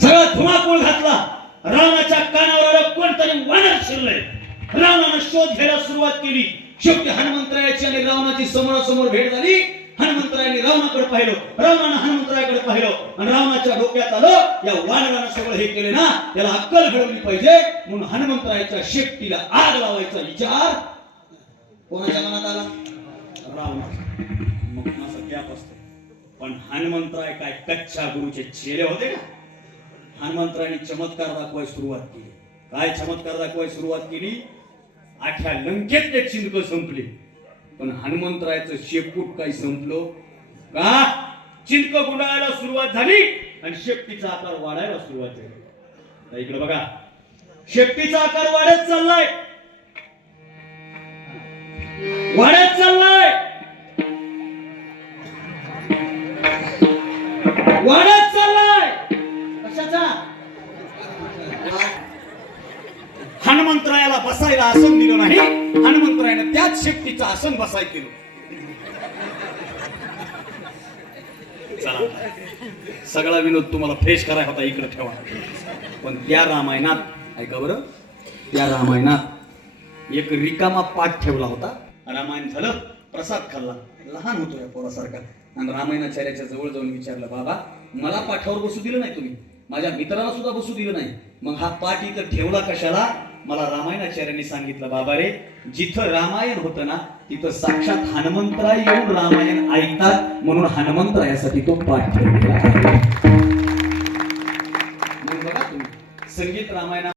सगळा धुमाकूळ घातला. रावणाच्या कानावर आलं कोणतरी वानर शिरलंय. रावणानं शोध घ्यायला सुरुवात केली. शेवटी हनुमंतरायाची आणि रावणाची समोरासमोर भेट झाली. हनुमंतरायाने रावणाकडे पाहिलं. रावणानं हनुमंतरायाकडे पाहिलं. आणि रावणाच्या डोक्यात आलं या वानरानं सगळं हे केले ना याला अक्कल घडवली पाहिजे. म्हणून हनुमंतरायाच्या शेपटीला आग लावायचा विचार. कोणाच्या मनात आला? रावणाचा मग कोणाचा गॅप असतो. पण हनुमंतराय काय कच्च्या गुरुचे चेले होते का? हनुमंतरायाने चमत्कार दाखवायला सुरुवात केली. काय चमत्कार दाखवायला सुरुवात केली? आख्या लंकेत ते चिंतक संपले. पण हनुमंतरायाचं शेपूट काही संपलं का? चिंतक गुंडाळायला सुरुवात झाली आणि शेपटीचा आकार वाढायला सुरुवात झाली. इकडे बघा. शेपटीचा आकार वाढत चाललाय. वाढत चाललाय. वाढत हनुमंतरायाला बसायला आसन दिलं नाही हनुमंतरायानं त्याच शेपटीचं आसन बसाय केलं. सगळा विनोद तुम्हाला फ्रेश करायला होता इकडे ठेवा. पण त्या रामायणात ऐका बरं त्या रामायणात एक रिकामा पाठ ठेवला होता. रामायण झालं प्रसाद खाल्ला. लहान होतो या पोरासारखा. आणि रामायणाचार्याच्या जवळ जाऊन विचारलं बाबा मला पाठावर बसू दिलं नाही तुम्ही? माझ्या मित्राला सुद्धा बसू दिलं नाही. मग हा पाठ इथं ठेवला कशाला? मला रामायणाचार्यांनी सांगितलं बाबा रे जिथं रामायण होतं ना तिथं साक्षात हनुमंतराय येऊन रामायण ऐकतात म्हणून हनुमंतरायासाठी तो पाठ ठेवला बघा तुम्ही संगीत रामायणा